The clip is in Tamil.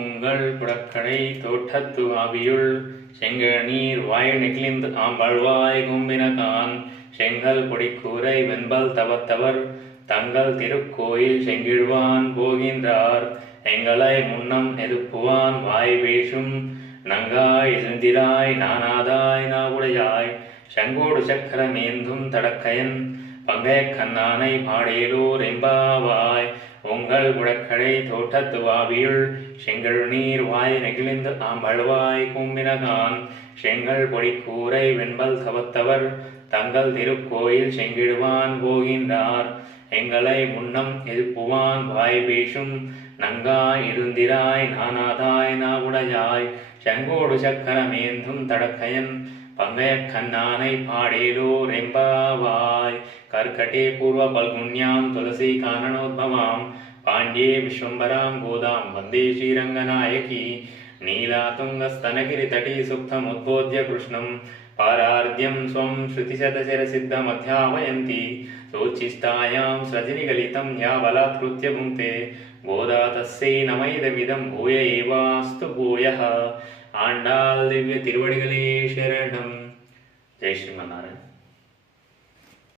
உங்கள் புடக்கடை தோட்டத்து ஆவியுள் செங்கநீர் வாய் நெகிழ்ந்து ஆம்பல்வாய் கும்பினகான் செங்கல் பொடிக்கூரை வெண்பல் தவத்தவர் தங்கள் திருக்கோயில் செங்கிழ்வான் போகின்றார் எங்களை முன்னம் எதுப்புவான் வாய் பேசும் நங்காய் எழுந்திராய் நானாதாய் நாவுடையாய் செங்கோடு சக்கரமேந்தும் தடக்கையன் பங்கைய கண்ணானை பாடேலூர் எம்பாவாய் உங்கள் புடக்கடை தோட்டத்து ஆவியுள் செங்கல் நீர் வாய் நெகிழ்ந்து ஆம்பல்வாய் கும்பினகான் செங்கல் பொடிக்கூரை வெண்பல் தவத்தவர் தங்கள் திருக்கோயில் செங்கிடுவான் போகின்றார் எங்களை முன்னம் எழுப்புவான் வாய் பேசும் நங்காய் இருந்திராய் நானாதாய் நாவுடையாய் செங்கோடு சக்கரமேந்தும் தடக்கையன் பங்கைய கண்ணானை பாடேலூர் எம்பாவாய் கர்க்கட்டே பூர்வ பல்குண்யாம் துளசி காரணோத்பவாம் பாண்டியே விஸ்வம்பராம் கோதாம் வந்தே ஸ்ரீரங்கநாயகி நீலாதுங்கस्तनगिरितटी सुप्तमुद्बोध्य कृष्णं पारार्ध्यं स्वं श्रुतिशतशिरसिद्धमध्यापयन्ति सोच्छिष्टायां सृजनिगलितं या बलात्कृत्य भुङ्क्ते गोदा तस्यै नमैदमिदं भूय एवास्तु भूयः आण्डाल दिव्य तिरुवडिगले शरणं जय श्रीमन्नारायण।